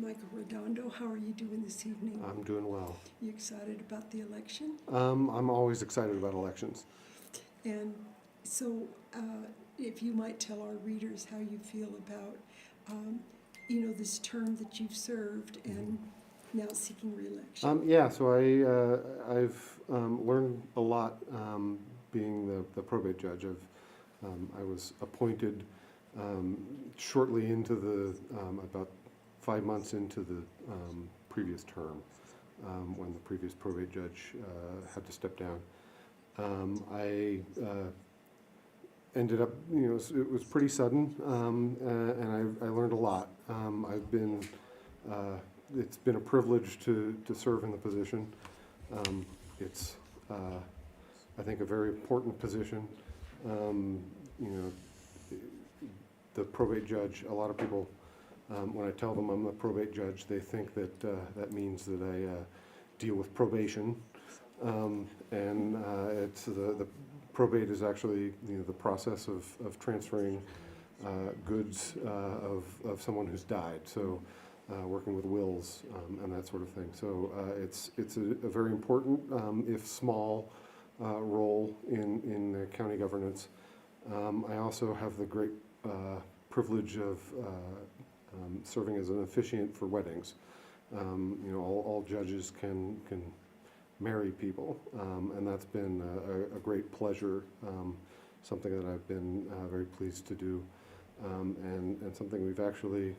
Michael Redondo, how are you doing this evening? I'm doing well. You excited about the election? I'm always excited about elections. And so, if you might tell our readers how you feel about, this term that you've served and now seeking re-election. I've learned a lot being the probate judge. I was appointed shortly into about 5 months into the previous term when the previous probate judge had to step down. I ended up, it was pretty sudden, and I learned a lot. It's been a privilege to serve in the position. It's, I think, a very important position. The probate judge, a lot of people, when I tell them I'm a probate judge, they think that that means that I deal with probation. It's the probate is actually the process of transferring goods of someone who's died. So working with wills and that sort of thing. So it's a very important, if small, role in the county governance. I also have the great privilege of serving as an officiant for weddings. All judges can marry people, and that's been a great pleasure, something that I've been very pleased to do, and something we've actually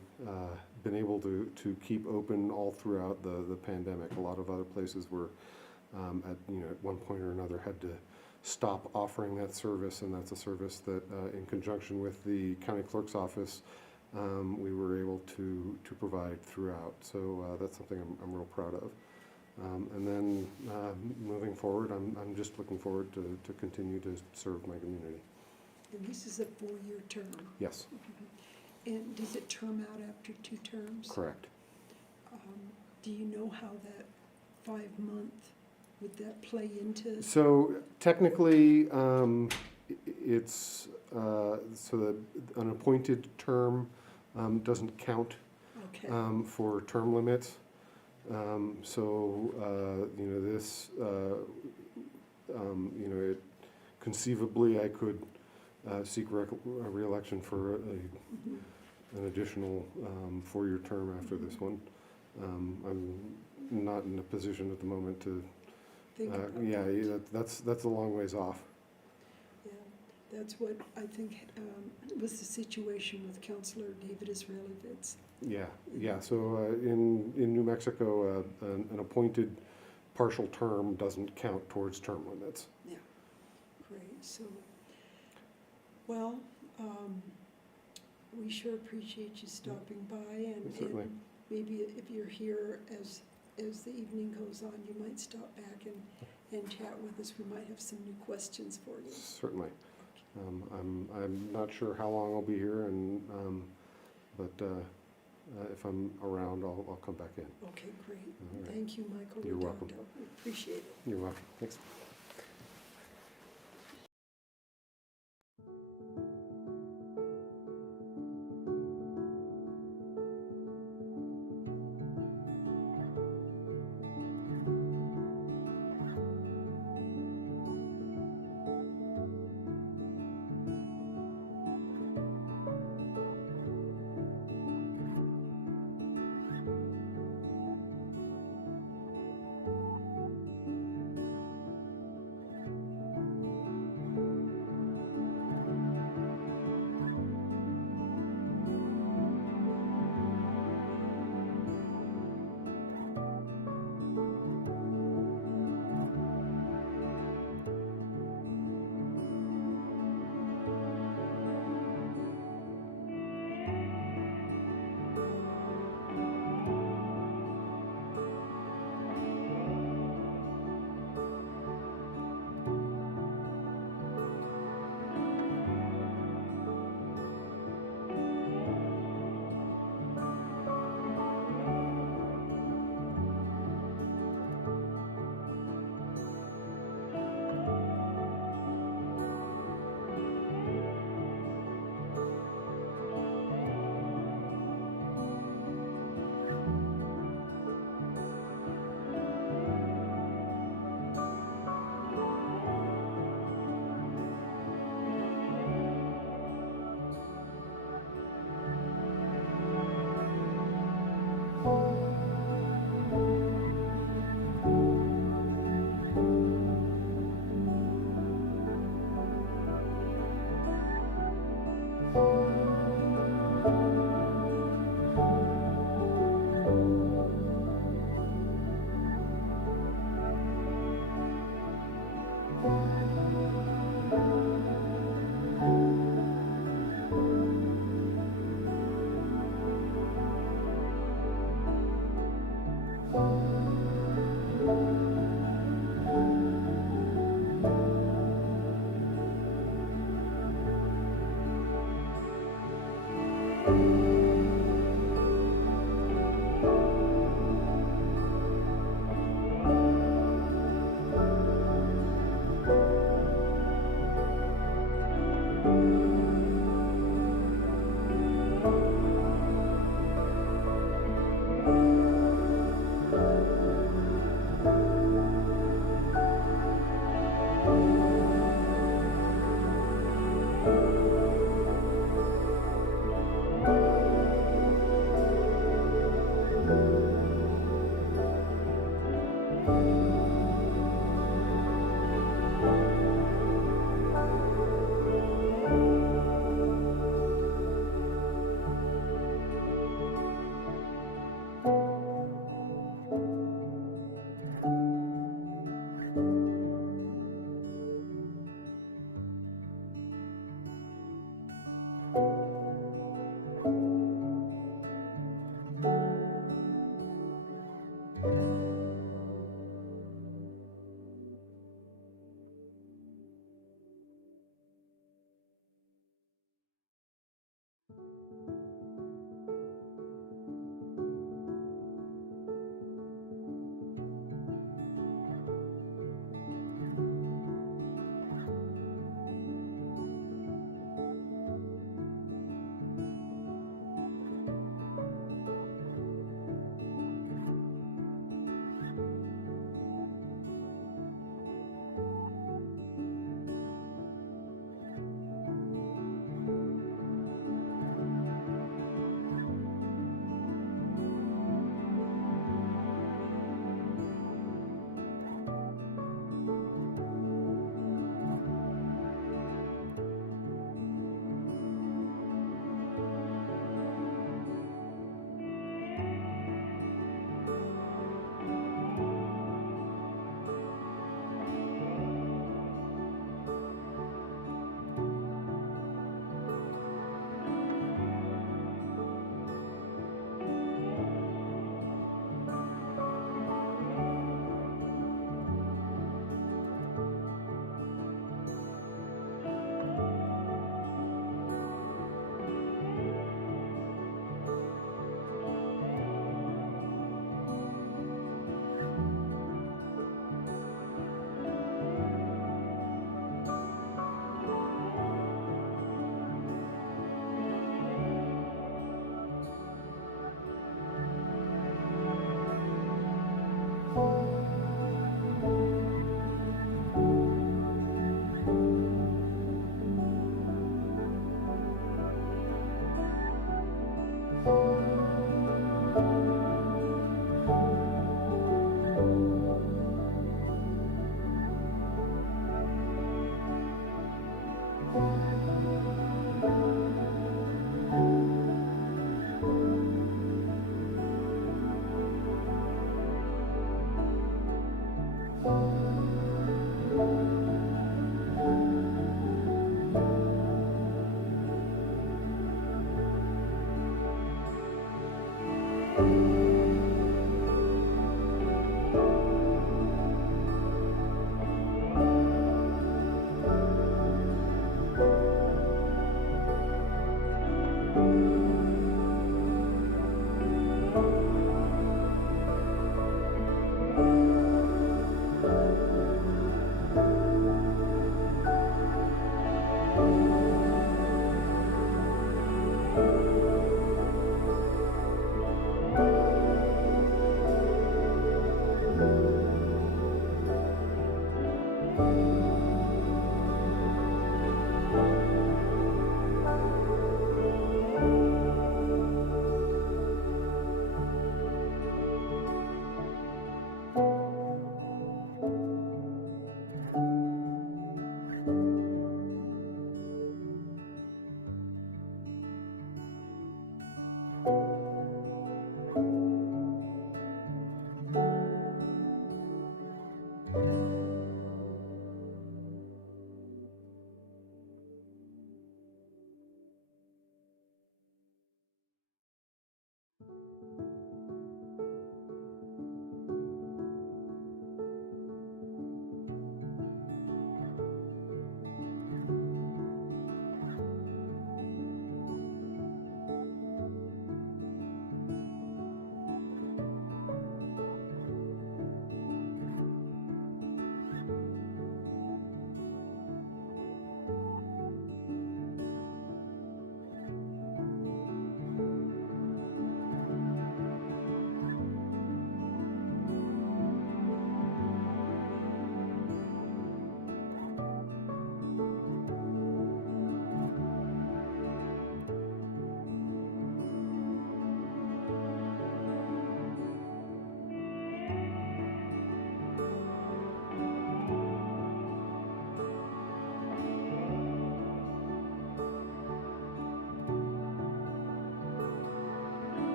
been able to keep open all throughout the pandemic. A lot of other places were at one point or another had to stop offering that service, and that's a service that in conjunction with the county clerk's office we were able to provide throughout. So that's something I'm real proud of. And then moving forward, I'm just looking forward to continue to serve my community. And this is a 4-year term. Yes. Mm-hmm. And does it term out after 2 terms? Correct. Do you know how that 5-month, would that play into? So technically, it's so that an appointed term doesn't count for term limits. This, it conceivably I could seek re-election for an additional 4-year term after this one. I'm not in a position at the moment to. That's a long ways off. Yeah, that's what I think was the situation with Councillor David Israelovitz. Yeah. So in New Mexico, an appointed partial term doesn't count towards term limits. Yeah, great. So, well, we sure appreciate you stopping by, and maybe if you're here as the evening goes on, you might stop back and chat with us. We might have some new questions for you. Certainly. I'm not sure how long I'll be here, but if I'm around, I'll come back in. Okay, great. Right. Thank you, Michael. You're welcome. We appreciate it. You're welcome. Thanks.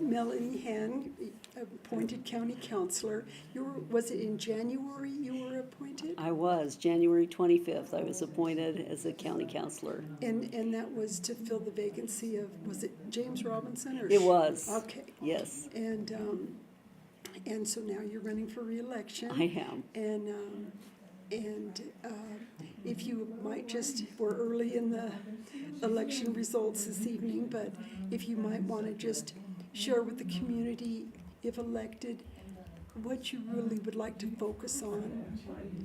Melanie Hann, appointed county councilor. Was it in January you were appointed? I was. January 25th, I was appointed as a county councilor. And that was to fill the vacancy of, was it James Robinson? Or It was. Okay. Yes, And so now you're running for reelection. I am. And if you might just, we're early in the election results this evening, but if you might want to just share with the community, if elected, what you really would like to focus on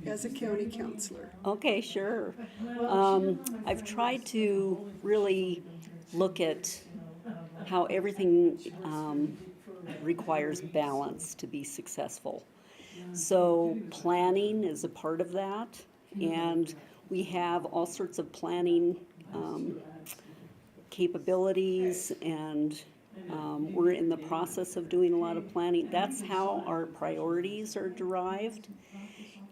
as a county councilor. Okay, sure. I've tried to really look at how everything requires balance to be successful. So planning is a part of that, and we have all sorts of planning capabilities, and we're in the process of doing a lot of planning. That's how our priorities are derived.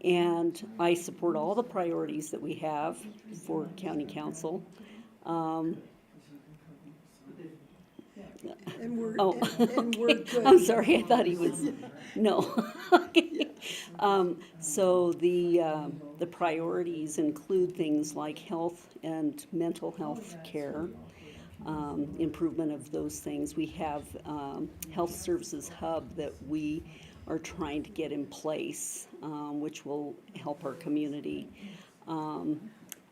And I support all the priorities that we have for county council. And we're, Oh. and we're good. I'm sorry, I thought he was, no. Okay. So the priorities include things like health and mental health care, improvement of those things. We have health services hub that we are trying to get in place, which will help our community.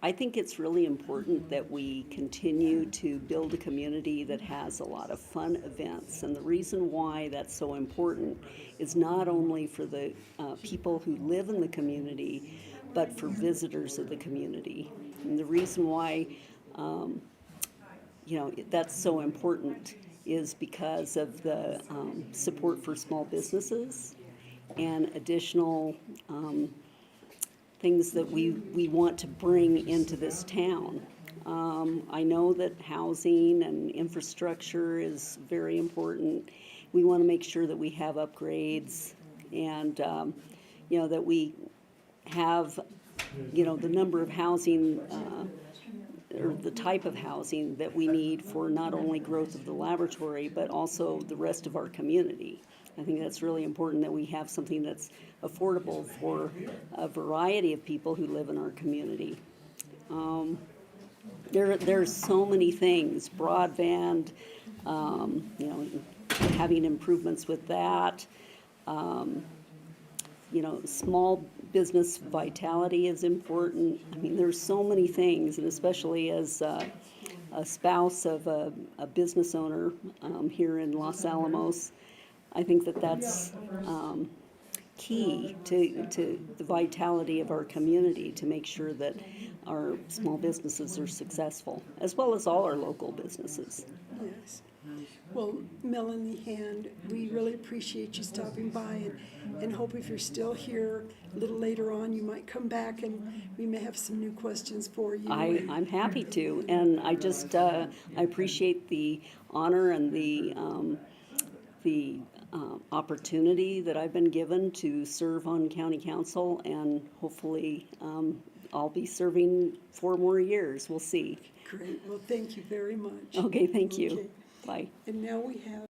I think it's really important that we continue to build a community that has a lot of fun events. And the reason why that's so important is not only for the people who live in the community, but for visitors of the community. And the reason why that's so important is because of the support for small businesses and additional things that we want to bring into this town. I know that housing and infrastructure is very important. We want to make sure that we have upgrades and, that we have, the number of housing or the type of housing that we need for not only growth of the laboratory, but also the rest of our community. I think that's really important that we have something that's affordable for a variety of people who live in our community. There's so many things, broadband, having improvements with that. Small business vitality is important. I mean, there's so many things, and especially as a spouse of a business owner here in Los Alamos, I think that that's key to the vitality of our community, to make sure that our small businesses are successful, as well as all our local businesses. Yes. Well, Melanie Hand, we really appreciate you stopping by, and hope if you're still here a little later on, you might come back and we may have some new questions for you. I'm happy to, and I just I appreciate the honor and the opportunity that I've been given to serve on county council, and hopefully I'll be serving 4 more years. We'll see. Great. Well, thank you very much. Okay, thank you. Okay. Bye. And now we have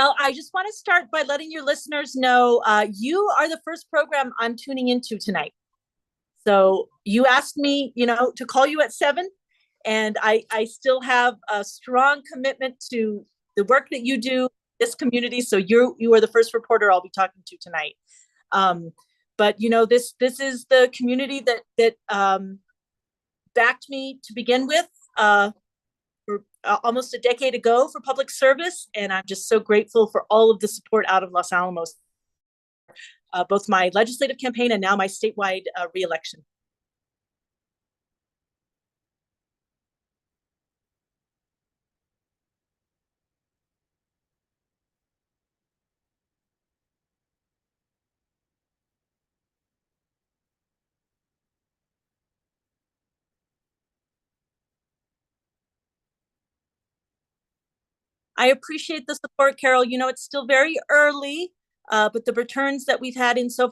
Well, I just want to start by letting your listeners know you are the first program I'm tuning into tonight. So you asked me, to call you at 7, and I still have a strong commitment to the work that you do, this community. So you are the first reporter I'll be talking to tonight. But this is the community that backed me to begin with. Almost a decade ago for public service, and I'm just so grateful for all of the support out of Los Alamos. both my legislative campaign and now my statewide reelection. I appreciate the support, Carol. You know, it's still very early, but the returns that we've had in so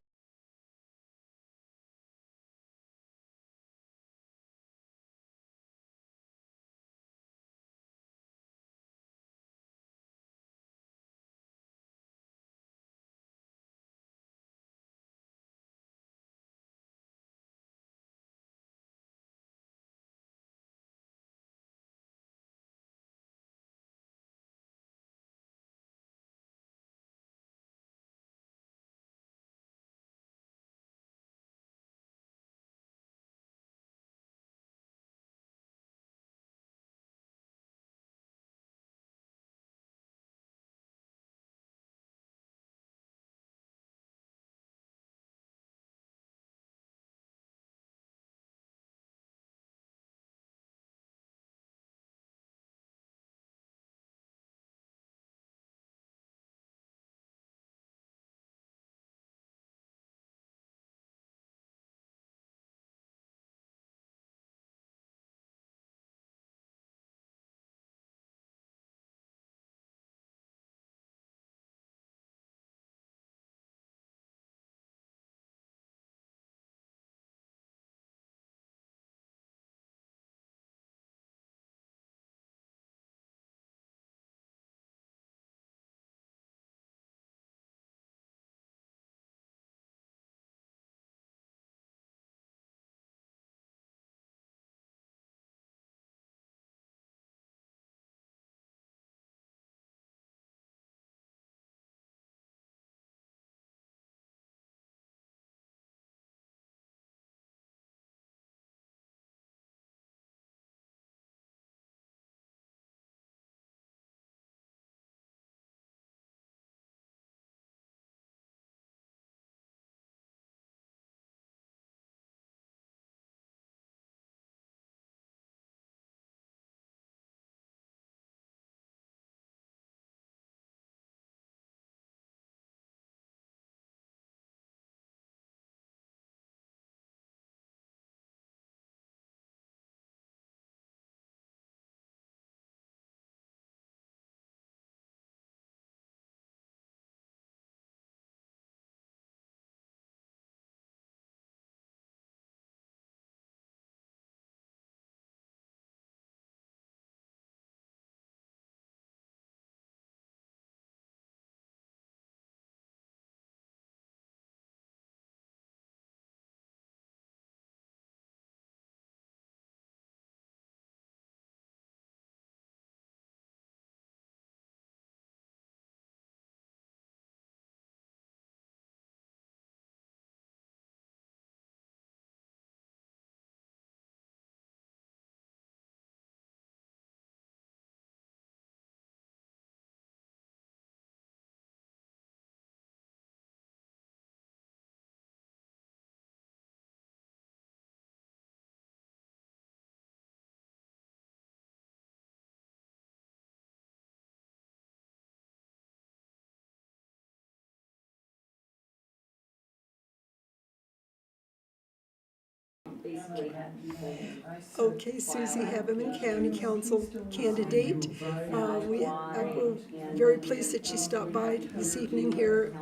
Okay, Susie Haveman, County Council candidate. We're very pleased that she stopped by this evening here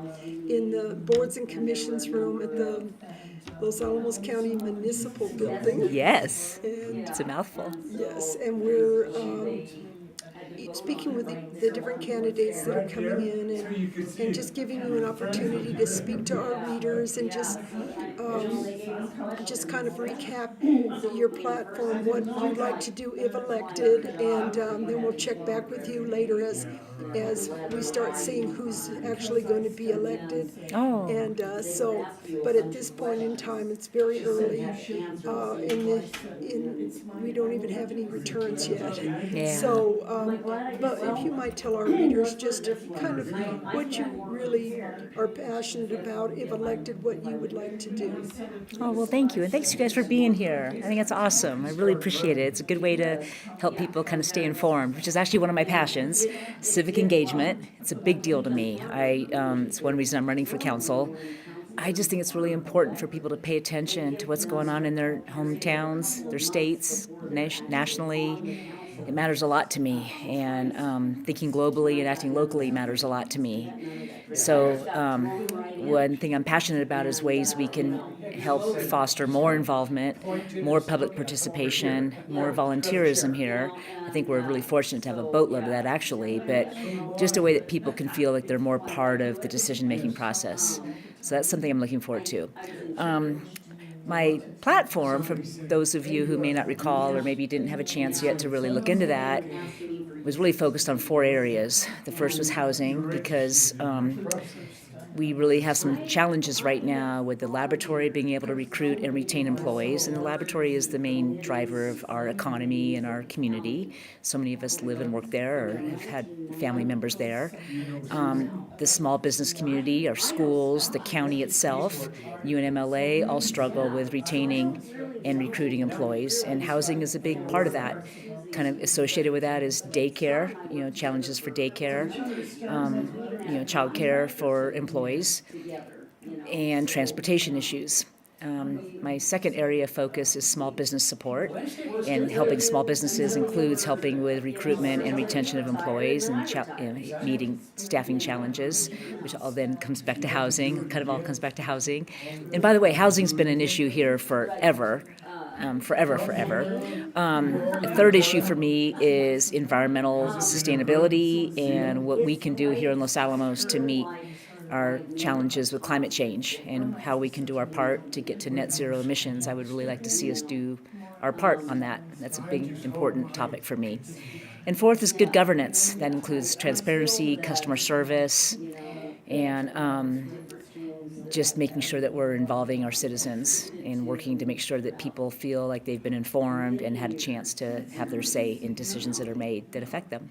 in the Boards and Commissions room at the Los Alamos County Municipal Building. Yes, And it's a mouthful. yes, and we're speaking with the different candidates that are coming in and just giving you an opportunity to speak to our readers and just kind of recap your platform, what you'd like to do if elected, and then we'll check back with you later as we start seeing who's actually going to be elected. Oh. And but at this point in time, it's very early. We don't even have any returns yet. Yeah. So, but if you might might tell our readers just kind of what you really are passionate about, if elected, what you would like to do. Oh, well, thank you. And thanks, you guys, for being here. I think that's awesome. I really appreciate it. It's a good way to help people kind of stay informed, which is actually one of my passions, civic engagement. It's a big deal to me. It's one reason I'm running for council. I just think it's really important for people to pay attention to what's going on in their hometowns, their states, nationally. It matters a lot to me, and thinking globally and acting locally matters a lot to me. So one thing I'm passionate about is ways we can help foster more involvement, more public participation, more volunteerism here. I think we're really fortunate to have a boatload of that, actually, but just a way that people can feel like they're more part of the decision-making process. So that's something I'm looking forward to. My platform, for those of you who may not recall or maybe didn't have a chance yet to really look into that, was really focused on 4 areas. The first was housing, because we really have some challenges right now with the laboratory being able to recruit and retain employees. And the laboratory is the main driver of our economy and our community. So many of us live and work there or have had family members there. The small business community, our schools, the county itself, UNMLA all struggle with retaining and recruiting employees. And housing is a big part of that. Kind of associated with that is daycare, challenges for daycare, child care for employees, and transportation issues. My second area of focus is small business support, and helping small businesses includes helping with recruitment and retention of employees and meeting staffing challenges, which all then comes back to housing, kind of all comes back to housing. And by the way, housing's been an issue here forever. Forever. A third issue for me is environmental sustainability and what we can do here in Los Alamos to meet our challenges with climate change and how we can do our part to get to net zero emissions. I would really like to see us do our part on that. That's a big, important topic for me. And fourth is good governance. That includes transparency, customer service, and just making sure that we're involving our citizens and working to make sure that people feel like they've been informed and had a chance to have their say in decisions that are made that affect them.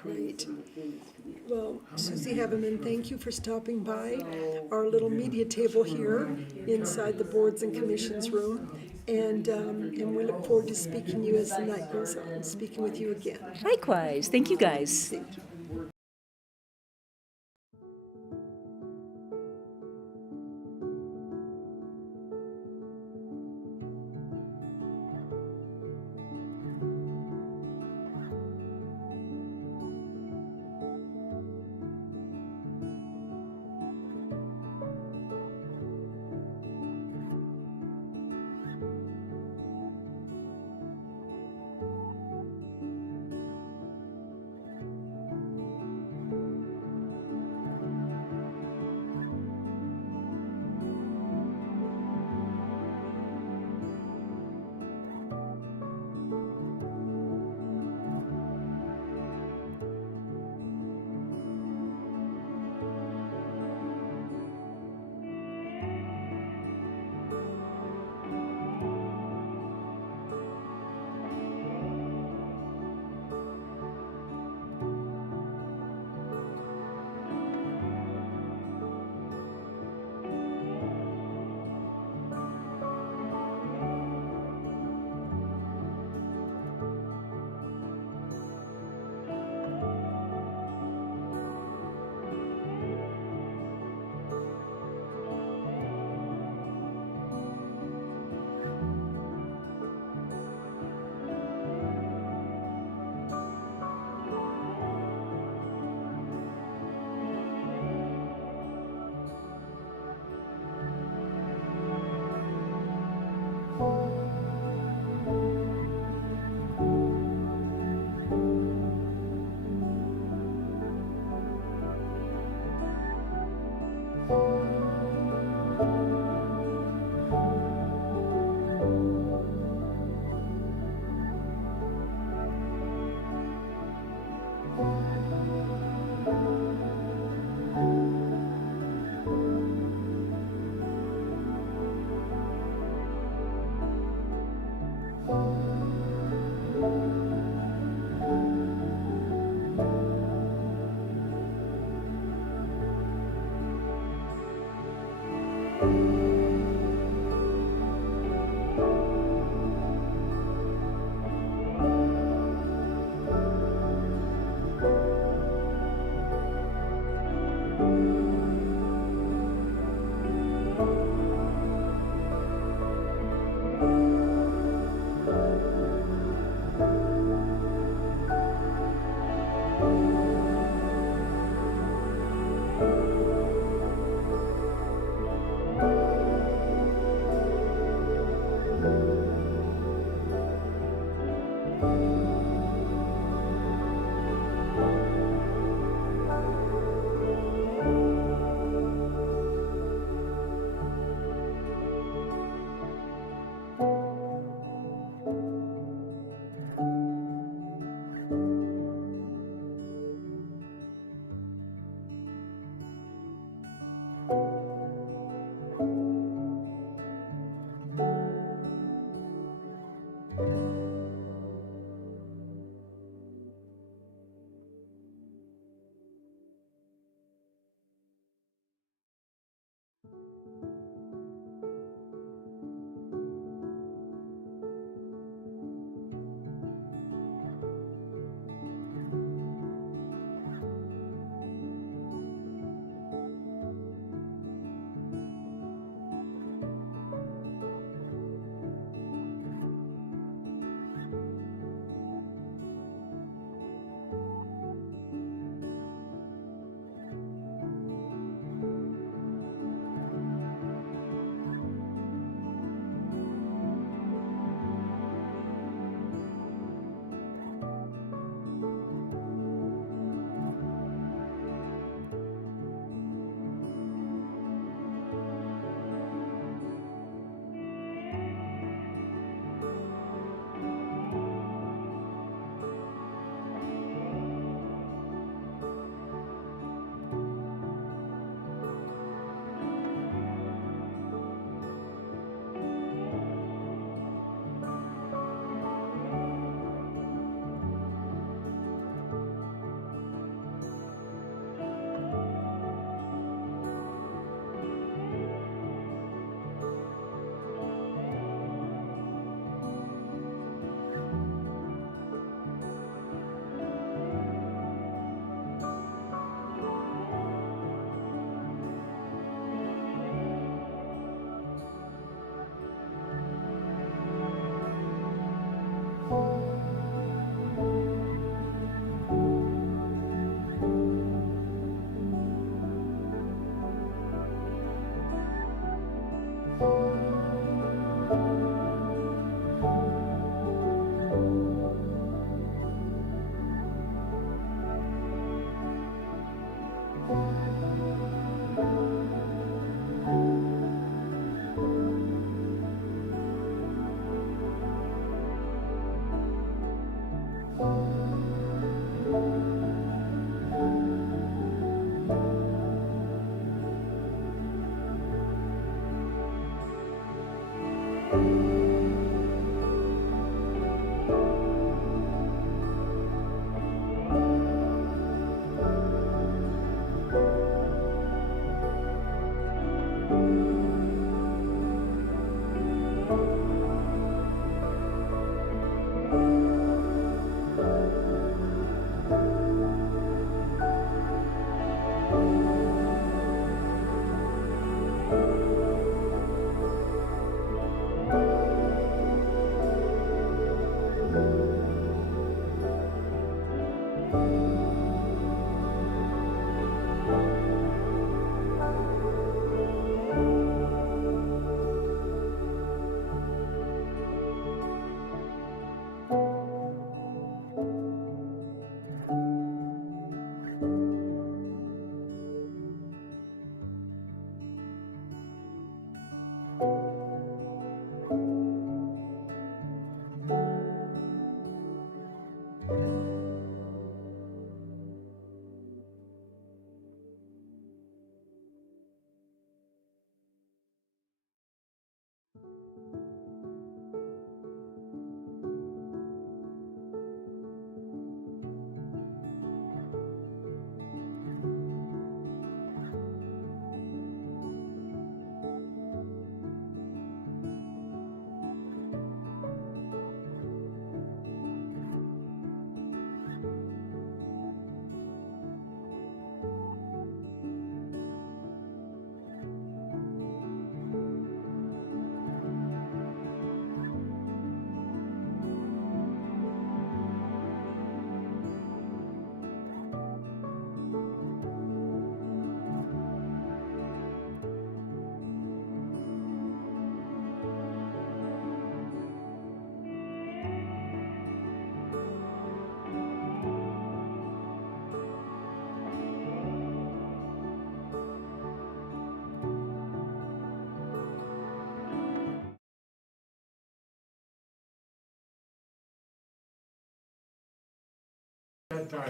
Great. Well, Susie Heavenman, thank you for stopping by our little media table here inside the Boards and Commissions room. And we look forward to speaking to you as the night goes on, speaking with you again. Likewise. Thank you, guys. Thank you. Thank you.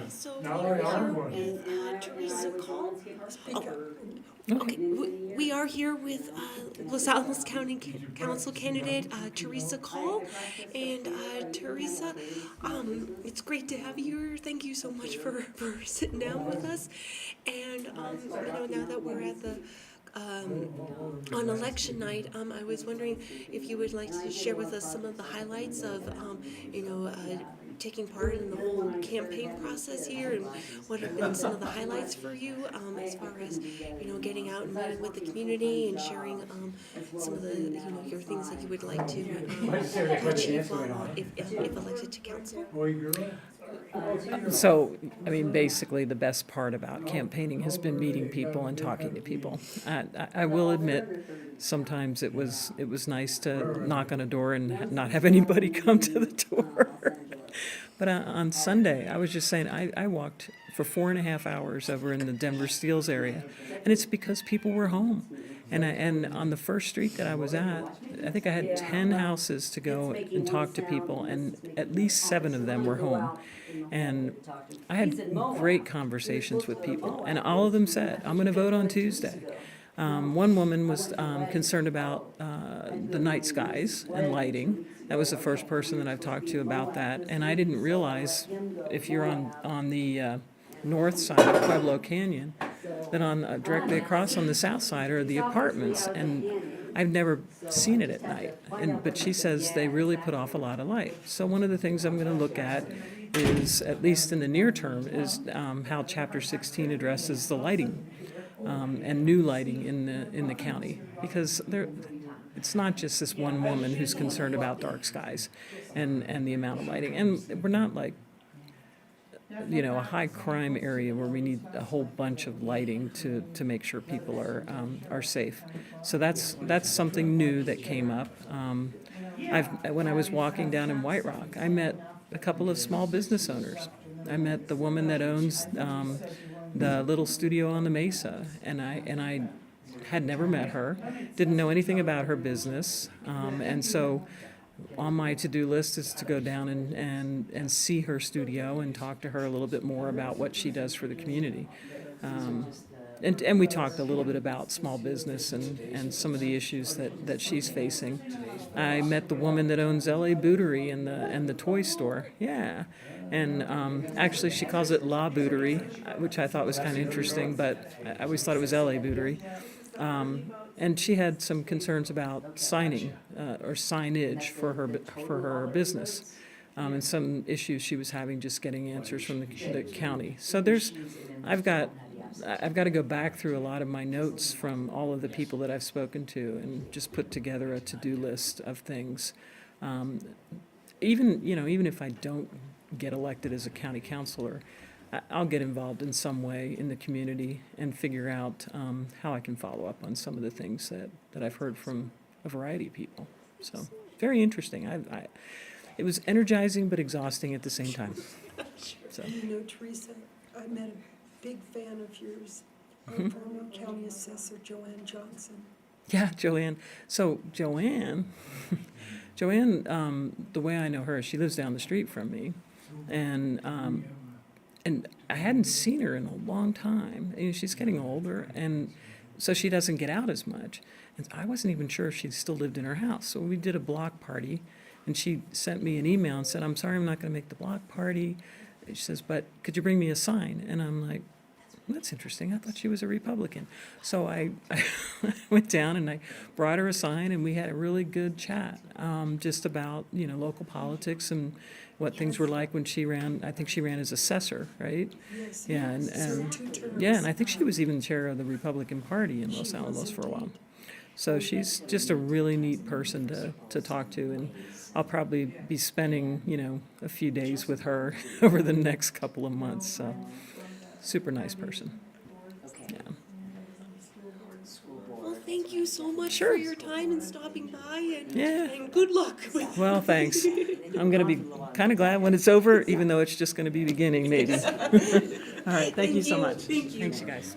So we are here with Teresa Cole. Okay, we are here with Los Alamos County Council candidate Teresa Cole, and Teresa, it's great to have you here. Thank you so much for sitting down with us. And now that we're at the on election night, I was wondering if you would like to share with us some of the highlights of taking part in the whole campaign process here, and what have been some of the highlights for you as far as getting out and meeting with the community and sharing some of the your things that you would like to achieve if elected to council. So, I mean, basically, the best part about campaigning has been meeting people and talking to people. I will admit, sometimes it was nice to knock on a door and not have anybody come to the door. But on Sunday, I was just saying, I walked for 4.5 hours over in the Denver Steels area, and it's because people were home. And on the first street that I was at, I think I had 10 houses to go and talk to people, and at least 7 of them were home. And I had great conversations with people, and all of them said, I'm going to vote on Tuesday. One woman was concerned about the night skies and lighting. That was the first person that I've talked to about that. And I didn't realize, if you're on the north side of Pueblo Canyon, that on directly across on the south side are the apartments. And I've never seen it at night. But she says they really put off a lot of light. So one of the things I'm going to look at is, at least in the near term, is how Chapter 16 addresses the lighting. And new lighting in the county, because it's not just this one woman who's concerned about dark skies and the amount of lighting. And we're not like a high crime area where we need a whole bunch of lighting to make sure people are safe. So that's something new that came up. When I was walking down in White Rock, I met a couple of small business owners. I met the woman that owns the little studio on the Mesa, and I had never met her, didn't know anything about her business, and so on my to-do list is to go down and see her studio and talk to her a little bit more about what she does for the community. And we talked a little bit about small business and some of the issues that she's facing. I met the woman that owns LA Bootery and the toy store. Yeah. And actually, she calls it La Bootery, which I thought was kind of interesting, but I always thought it was LA Bootery. And she had some concerns about signing or signage for her business, and some issues she was having just getting answers from the county. So I've got to go back through a lot of my notes from all of the people that I've spoken to and just put together a to-do list of things. Even if I don't get elected as a county councilor, I'll get involved in some way in the community and figure out how I can follow up on some of the things that I've heard from a variety of people. So very interesting. It was energizing but exhausting at the same time. So. Teresa, I met a big fan of yours, former county assessor Joanne Johnson. Yeah, Joanne. So Joanne, the way I know her, she lives down the street from me, and I hadn't seen her in a long time. She's getting older, and so she doesn't get out as much. And I wasn't even sure if she still lived in her house. So we did a block party, and she sent me an email and said, I'm sorry I'm not going to make the block party. She says, but could you bring me a sign? And I'm like, that's interesting. I thought she was a Republican. So I went down and I brought her a sign, and we had a really good chat just about, local politics and what things were like when she ran. I think she ran as assessor, right? Yes. Yeah, and I think she was even chair of the Republican Party in Los Alamos for a while. So she's just a really neat person to talk to, and I'll probably be spending, a few days with her over the next couple of months. So super nice person. Yeah. Well, thank you so much Sure. for your time and stopping by, Yeah. and good luck with Well, thanks. I'm going to be kind of glad when it's over, even though it's just going to be beginning, maybe. All right. Thank you so much. Thank you. Thanks, you guys.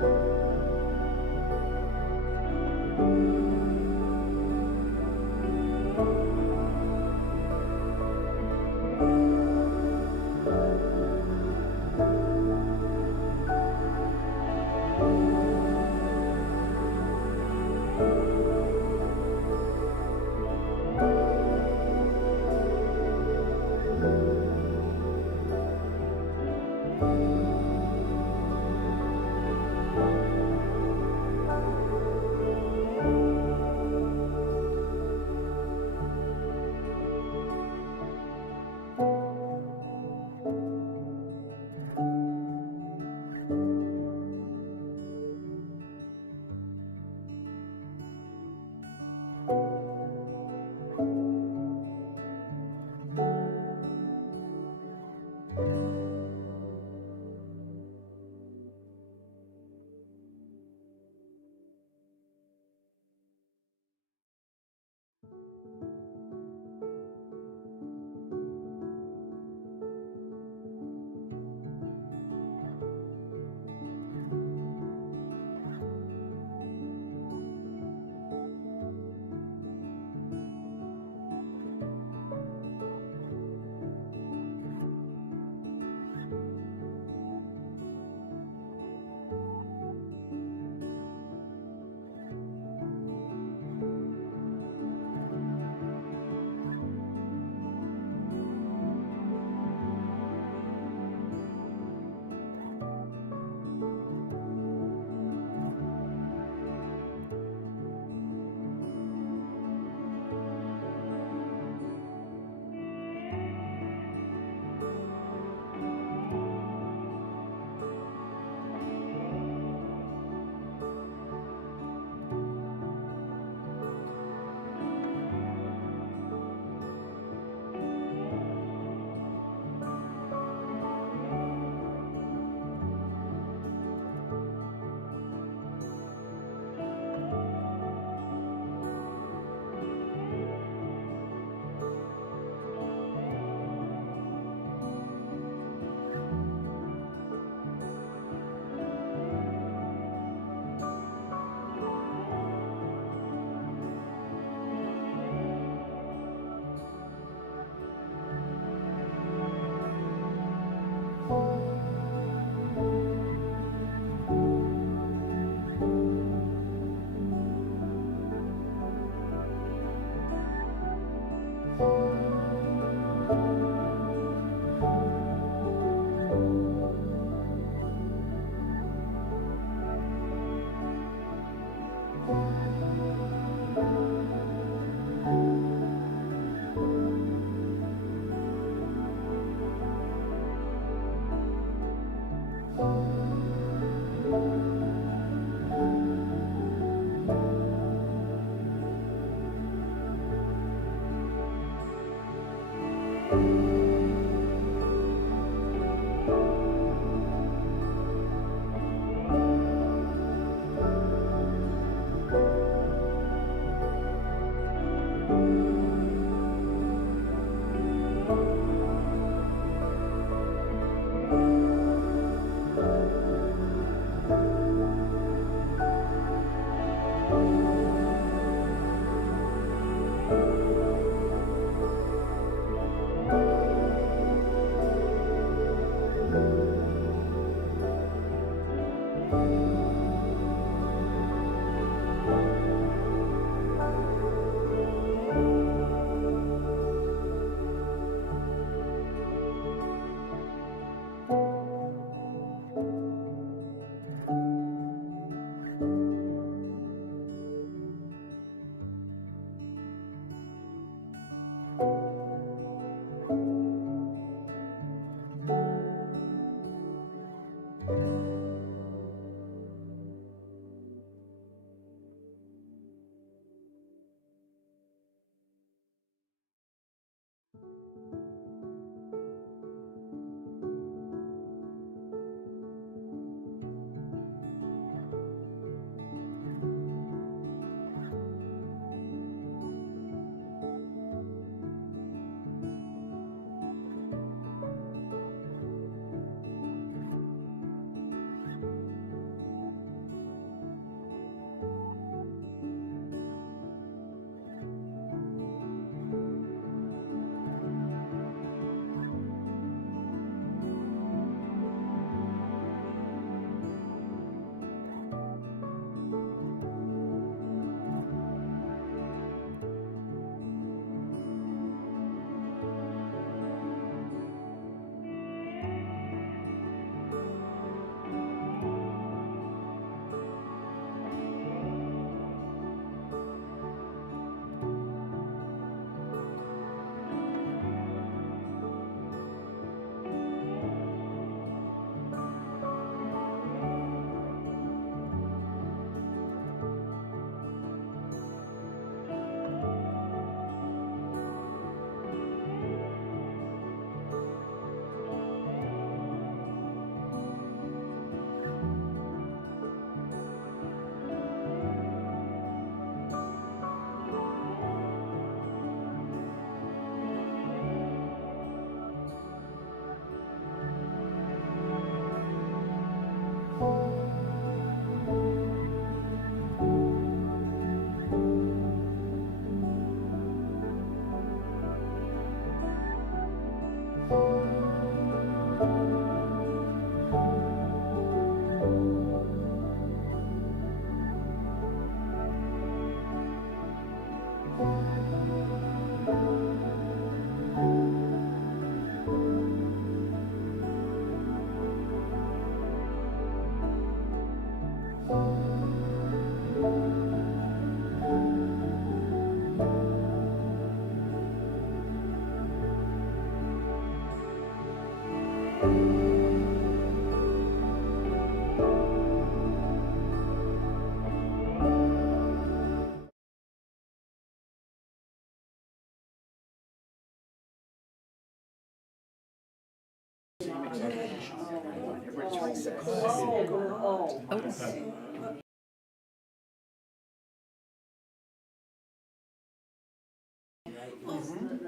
you.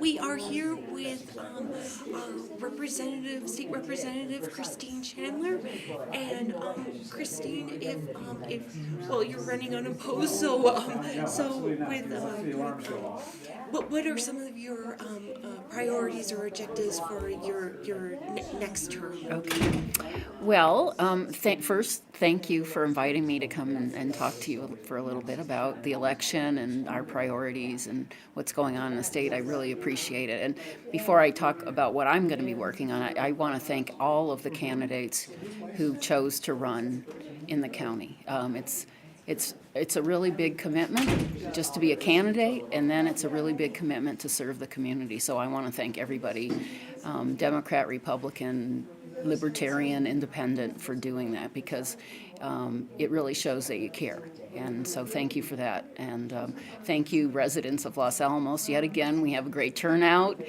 We are here with State Representative Christine Chandler, and Christine, if well, you're running unopposed, so what are some of your priorities or objectives for your next term? Okay. Well, first, thank you for inviting me to come and talk to you for a little bit about the election and our priorities and what's going on in the state. I really appreciate it. And before I talk about what I'm going to be working on, I want to thank all of the candidates who chose to run in the county. It's a really big commitment just to be a candidate, and then it's a really big commitment to serve the community. So I want to thank everybody, Democrat, Republican, Libertarian, Independent, for doing that, because it really shows that you care. And so thank you for that. And thank you, residents of Los Alamos. Yet again, we have a great turnout.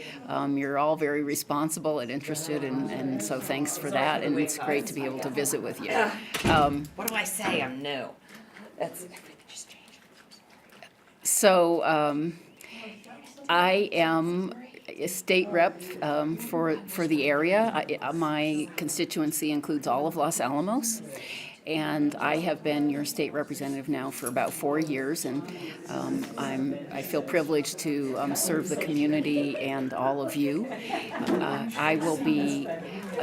You're all very responsible and interested, and so thanks for that. And it's great to be able to visit with you. What do I say? I'm new. That's everything just changed. So I am a state rep for the area. My constituency includes all of Los Alamos, and I have been your state representative now for about 4 years, and I feel privileged to serve the community and all of you. I will be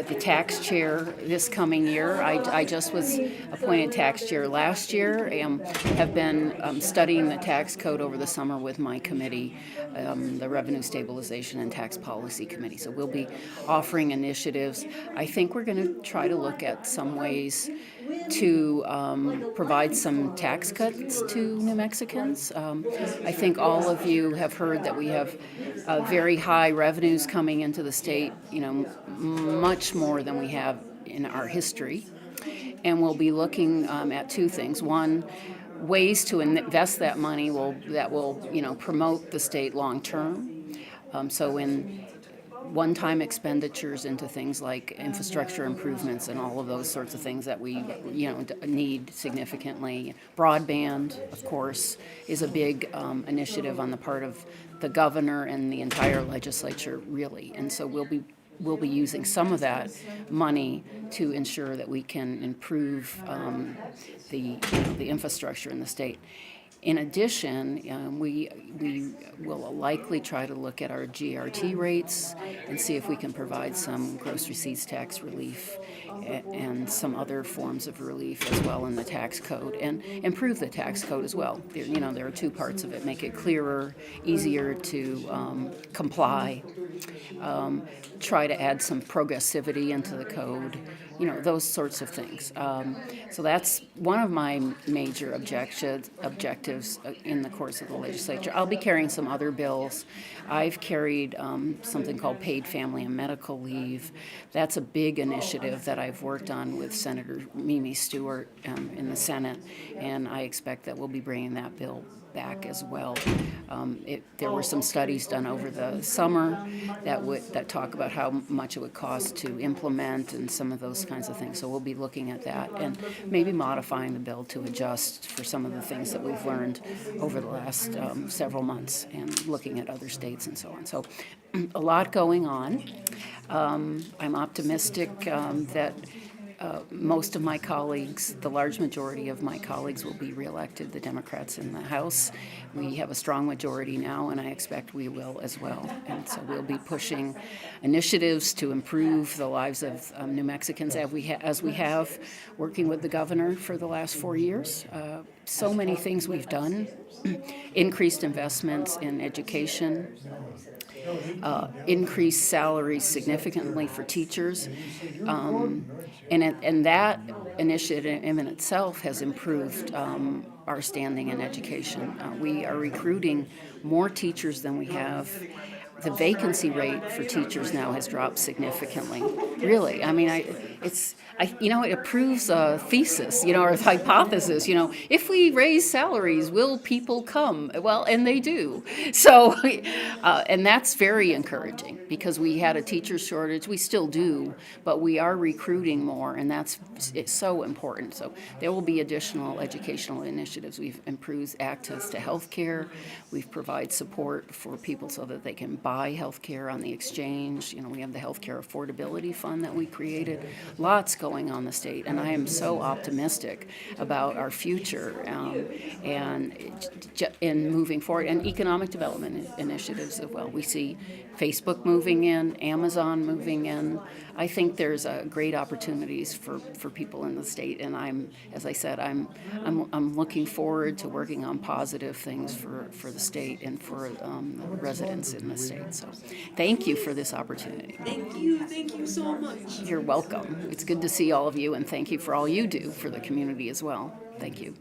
the tax chair this coming year. I just was appointed tax chair last year and have been studying the tax code over the summer with my committee, the Revenue Stabilization and Tax Policy Committee. So we'll be offering initiatives. I think we're going to try to look at some ways to provide some tax cuts to New Mexicans. I think all of you have heard that we have very high revenues coming into the state, much more than we have in our history. And we'll be looking at two things. One, ways to invest that money that will promote the state long term. So in one-time expenditures into things like infrastructure improvements and all of those sorts of things that we need significantly. Broadband, of course, is a big initiative on the part of the governor and the entire legislature, really. And so we'll be using some of that money to ensure that we can improve the infrastructure in the state. In addition, we will likely try to look at our GRT rates and see if we can provide some gross receipts tax relief and some other forms of relief as well in the tax code, and improve the tax code as well. There are two parts of it: make it clearer, easier to comply, try to add some progressivity into the code, those sorts of things. So that's one of my major objectives in the course of the legislature. I'll be carrying some other bills. I've carried something called paid family and medical leave. That's a big initiative that I've worked on with Senator Mimi Stewart in the Senate, and I expect that we'll be bringing that bill back as well. There were some studies done over the summer that talk about how much it would cost to implement and some of those kinds of things. So we'll be looking at that and maybe modifying the bill to adjust for some of the things that we've learned over the last several months and looking at other states and so on. So a lot going on. I'm optimistic that most of my colleagues, the large majority of my colleagues, will be reelected, the Democrats in the House. We have a strong majority now, and I expect we will as well. And so we'll be pushing initiatives to improve the lives of New Mexicans as we have, working with the governor for the last 4 years. So many things we've done, increased investments in education, increased salaries significantly for teachers, and that initiative in itself has improved our standing in education. We are recruiting more teachers than we have. The vacancy rate for teachers now has dropped significantly. Really, I mean, it proves a thesis, or a hypothesis. If we raise salaries, will people come? Well, and they do. So, and that's very encouraging because we had a teacher shortage. We still do, but we are recruiting more, and it's so important. So there will be additional educational initiatives. We've improved access to health care. We've provided support for people so that they can buy health care on the exchange. We have the health care affordability fund that we created. Lots going on in the state, and I am so optimistic about our future and in moving forward, and economic development initiatives as well. We see Facebook moving in, Amazon moving in. I think there's great opportunities for people in the state, and as I said, I'm looking forward to working on positive things for the state and for the residents in the state. So thank you for this opportunity. Thank you so much. You're welcome. It's good to see all of you, and thank you for all you do for the community as well. Thank you.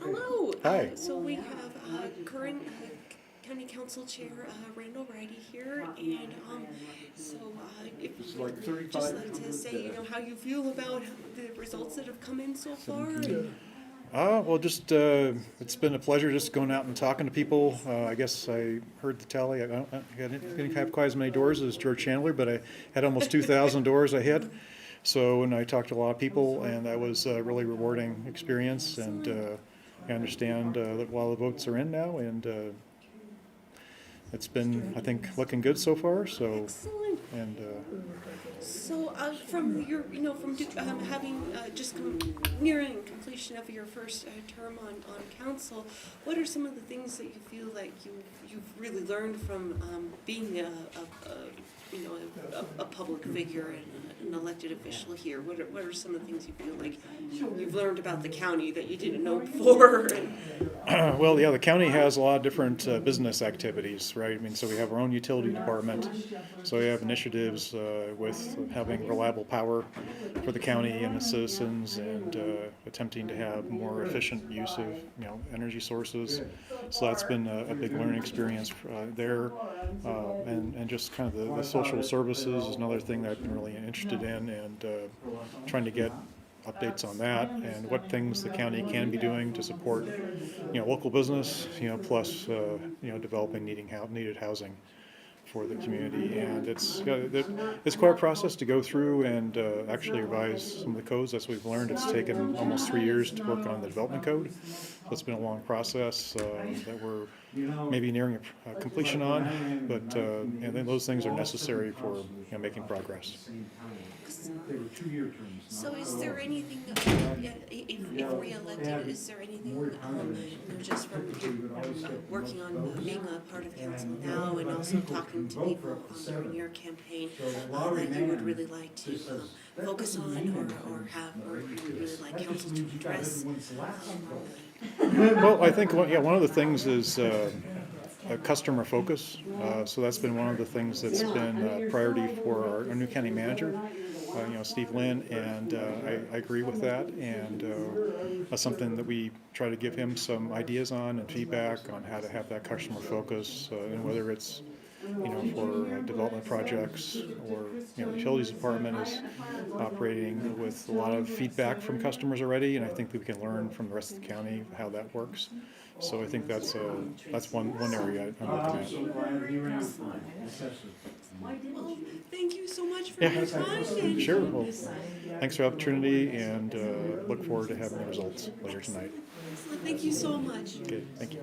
Hello. Hi. So we have current County Council Chair Randall Ridey here, and if you'd just like to say, how you feel about the results that have come in so far. Well, just it's been a pleasure just going out and talking to people. I guess I heard the tally. I didn't have quite as many doors as George Chandler, but I had almost 2,000 doors I hit. So, and I talked to a lot of people, and that was a really rewarding experience. And I understand that a lot of the votes are in now, and it's been, I think, looking good so far. So, Excellent. and So, from your, having just nearing completion of your first term on council, what are some of the things that you feel like you've really learned from being a public figure and an elected official here? What are some of the things you feel like you've learned about the county that you didn't know before? well, yeah, the county has a lot of different business activities, right? I mean, so we have our own utility department. So we have initiatives with having reliable power for the county and the citizens, and attempting to have more efficient use of energy sources. So that's been a big learning experience there, and just kind of the social services is another thing that I've been really interested in, and trying to get updates on that and what things the county can be doing to support local business, plus developing needed housing for the community. And it's quite a process to go through and actually revise some of the codes. That's what we've learned. It's taken almost 3 years to work on the development code. So it's been a long process that we're maybe nearing a completion on, but and then those things are necessary for making progress. So is there anything, if re-elected, is there anything, just from working on being a part of council now and also talking to people during your campaign that you would really like to focus on or you would really like council to address? Well, I think one of the things is a customer focus. So that's been one of the things that's been a priority for our new county manager, Steve Lynn, and I agree with that. And that's something that we try to give him some ideas on and feedback on how to have that customer focus, and whether it's for development projects or the utilities department is operating with a lot of feedback from customers already, and I think that we can learn from the rest of the county how that works. So I think that's one area I'm looking at. Well, thank you so much for Yeah. your time. And Sure. Well, thanks for the opportunity, and look forward to having the results later tonight. thank you so much. Okay, thank you.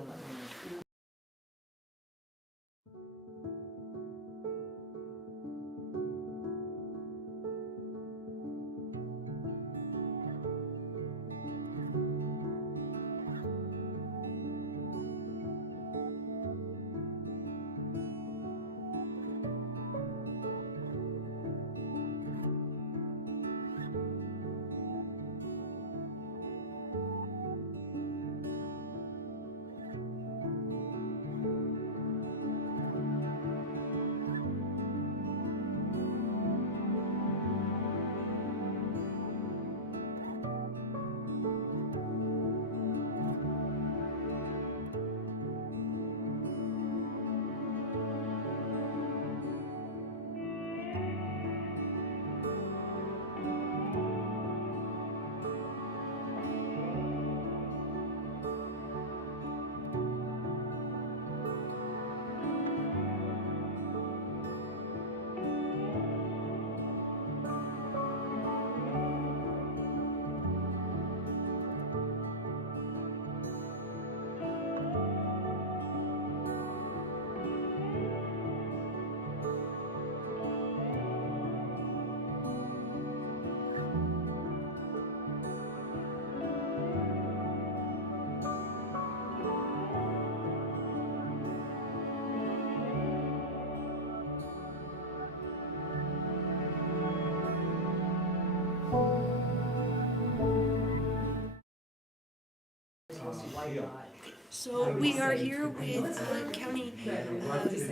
So we are here with County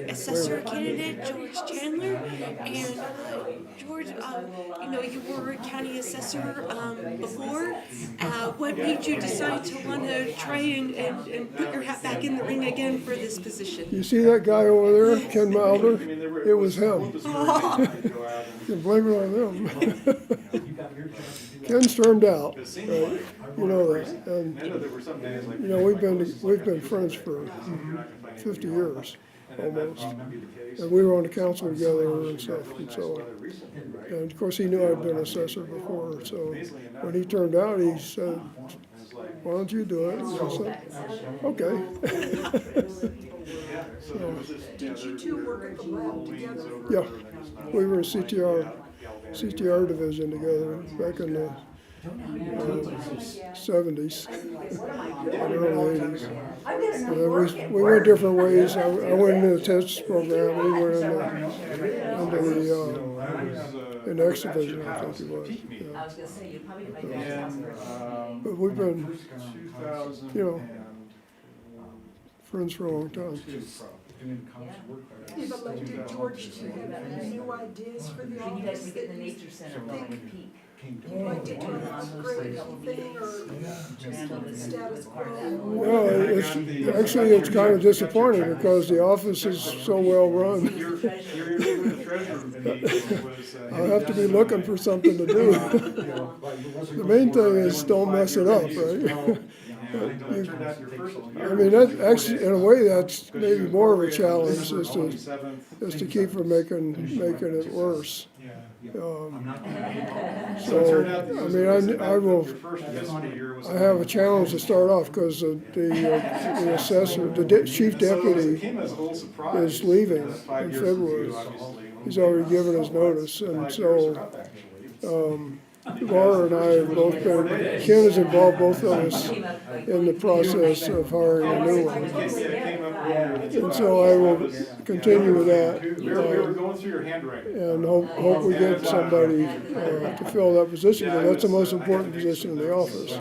Assessor candidate George Chandler, and George, you were a county assessor before. What made you decide to want to try and put your hat back in the ring again for this position? You see that guy over there, Ken Malder? It was him. You can blame it on him. Ken stormed out, right? You know that. And, we've been friends for 50 years, almost. And we were on the council together and stuff, and of course he knew I'd been assessor before, so when he turned out, he said, why don't you do it? And I said, okay. Did you two work at the lab together? Yeah, we were in CTR division together back in the 70s and early 80s. And then we went different ways. I went into the tests program. He went into the X division, I think it was. Yeah. But we've been, friends for a long time. You've elected George, do you have any new ideas for the office that you think you'd like to do that's great anything, or just keep the status quo? No, it's kind of disappointing because the office is so well run. I'll have to be looking for something to do. The main thing is don't mess it up, right? I mean, that actually, in a way, that's maybe more of a challenge is to keep from making it worse. So, I mean, I have a challenge to start off because the assessor, the chief deputy is leaving in February. He's already given his notice, and so, Laura and I have both been, Ken has involved both of us in the process of hiring a new one. And so I will continue with that. And hope we get somebody to fill that position, because that's the most important position in the office.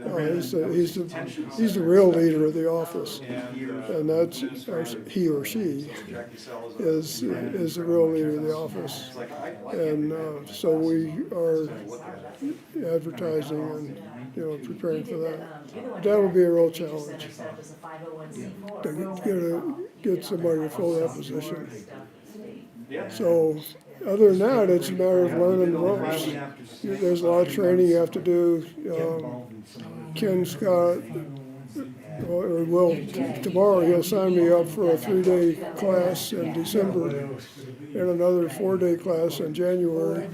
He's the real leader of the office, and that's he or she is the real leader of the office, and so we are advertising and preparing for that. That will be a real challenge to get somebody to fill that position. So, other than that, it's a matter of learning the ropes. There's a lot of training you have to do. Ken's got, tomorrow he'll sign me up for a 3-day class in December and another 4-day class in January.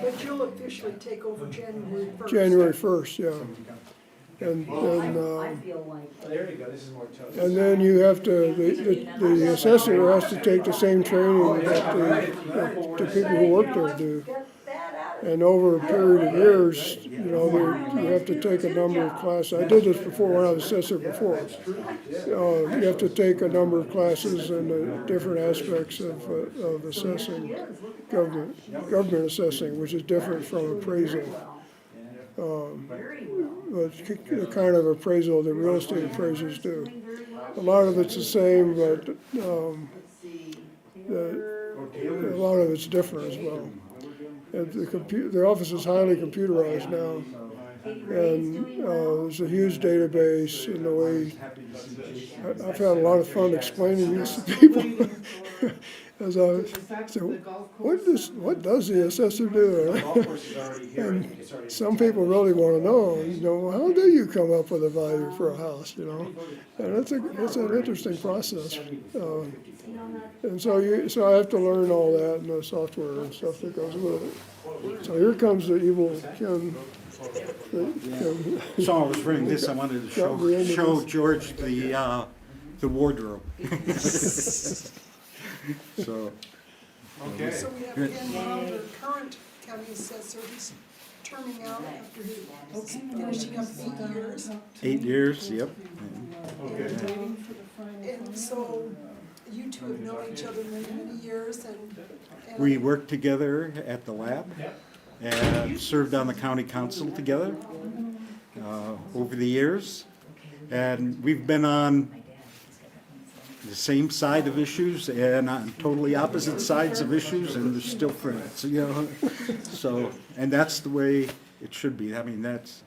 But you'll officially take over January 1st. January 1st, yeah. And then you have to, the assessor has to take the same training that the people who work there do. And over a period of years, you have to take a number of classes. I did this before when I was assessor before. You have to take a number of classes in the different aspects of assessing, government assessing, which is different from appraisal. But the kind of appraisal that real estate appraisers do. A lot of it's the same, but a lot of it's different as well. And the office is highly computerized now, and there's a huge database. In the way I've had a lot of fun explaining this to people. As I said, what does the assessor do? And some people really want to know, how do you come up with a value for a house, And it's an interesting process. And so I have to learn all that and the software and stuff that goes with it. So here comes the evil Ken. So I was bringing this, I wanted to show George the wardrobe. So. Okay. So we have Ken Wilder, current county assessor, who's terming out after he's finishing up 8 years. 8 years, yep. Okay. And so you two have known each other many, many years, and We worked together at the lab and served on the county council together. over the years. And we've been on the same side of issues and on totally opposite sides of issues, and they're still friends, you know. So, and that's the way it should be. I mean, that's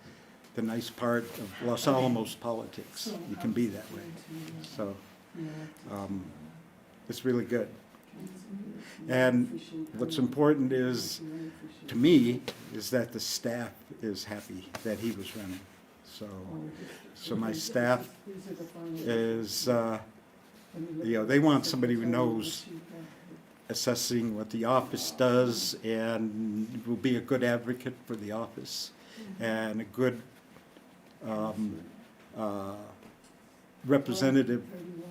the nice part of Los Alamos politics. You can be that way. So, it's really good. And what's important is, to me, is that the staff is happy that he was running. So my staff is, you know, they want somebody who knows assessing what the office does and will be a good advocate for the office and a good representative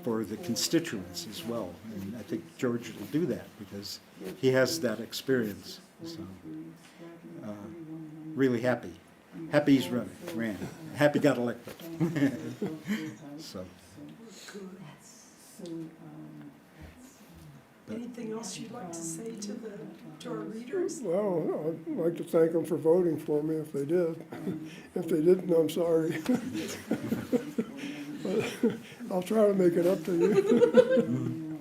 for the constituents as well. And I think George will do that because he has that experience. So, really happy. Happy he's ran. Happy got elected. So. Anything else you'd like to say to our readers? Well, I'd like to thank them for voting for me if they did. If they didn't, I'm sorry. But I'll try to make it up to you.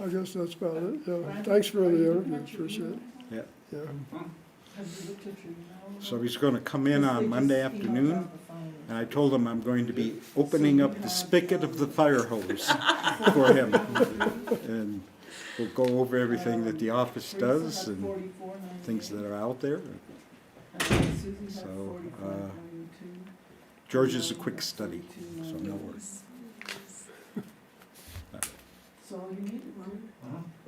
I guess that's about it. Yeah. Thanks for the interview, appreciate it. Yeah. Yeah. So he's going to come in on Monday afternoon, and I told him I'm going to be opening up the spigot of the fire hose for him. And we'll go over everything that the office does and things that are out there. So George is a quick study, so no worries. Well,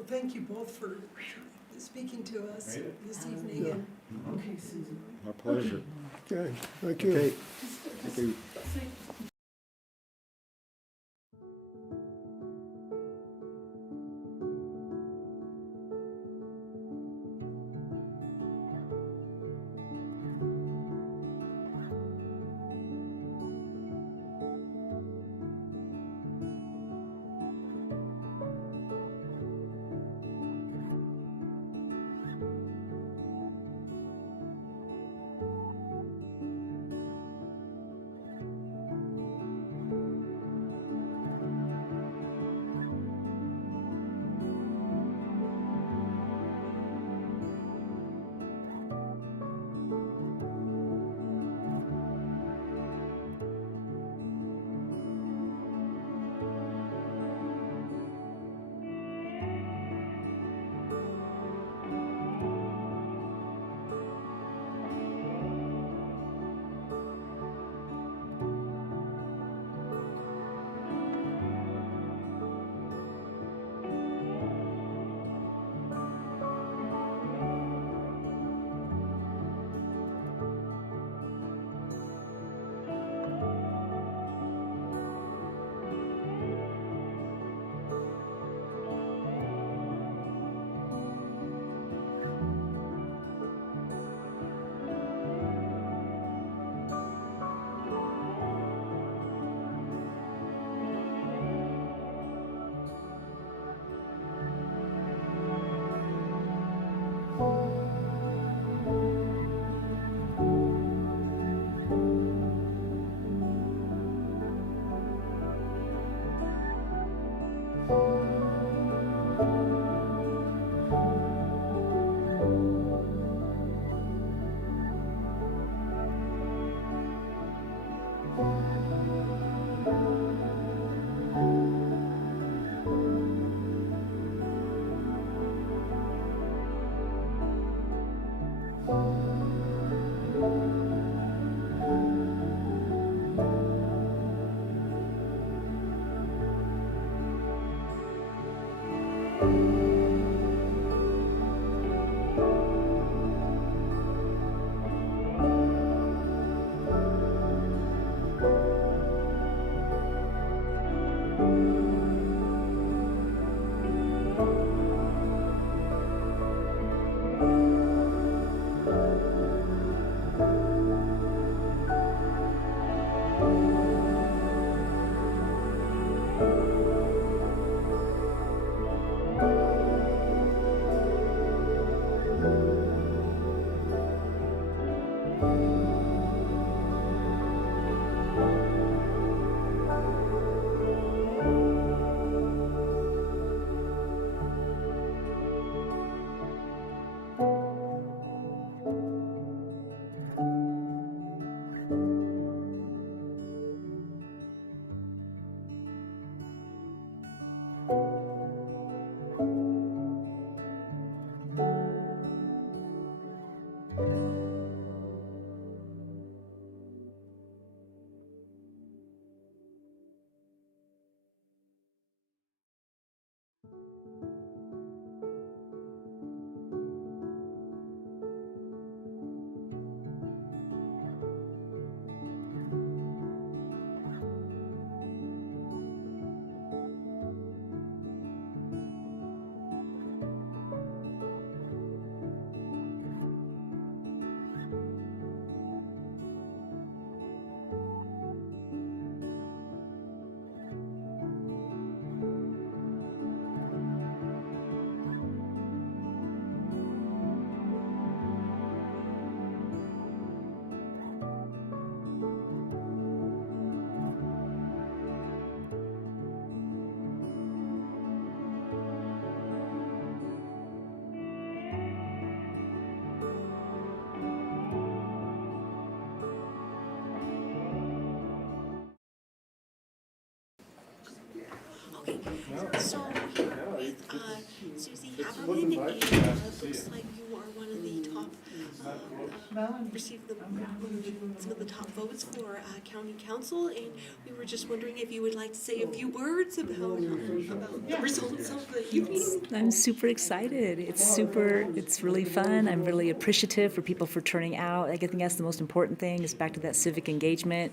thank you both for speaking to us this evening. Our pleasure. Okay, thank you. Okay. Thank you. and looks like you are one of the top, received some of the top votes for county council, and we were just wondering if you would like to say a few words about the results of the evening. I'm super excited. It's really fun. I'm really appreciative for people for turning out. I think that's the most important thing, is back to that civic engagement,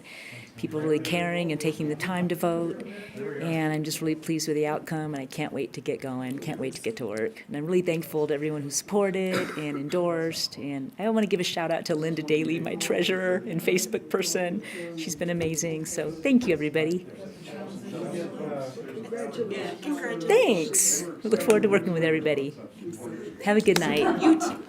people really caring and taking the time to vote. And I'm just really pleased with the outcome, and I can't wait to get going, can't wait to get to work. And I'm really thankful to everyone who supported and endorsed. And I want to give a shout out to Linda Daly, my treasurer and Facebook person. She's been amazing. So thank you, everybody. Congratulations. Thanks. We look forward to working with everybody. Have a good night. You too.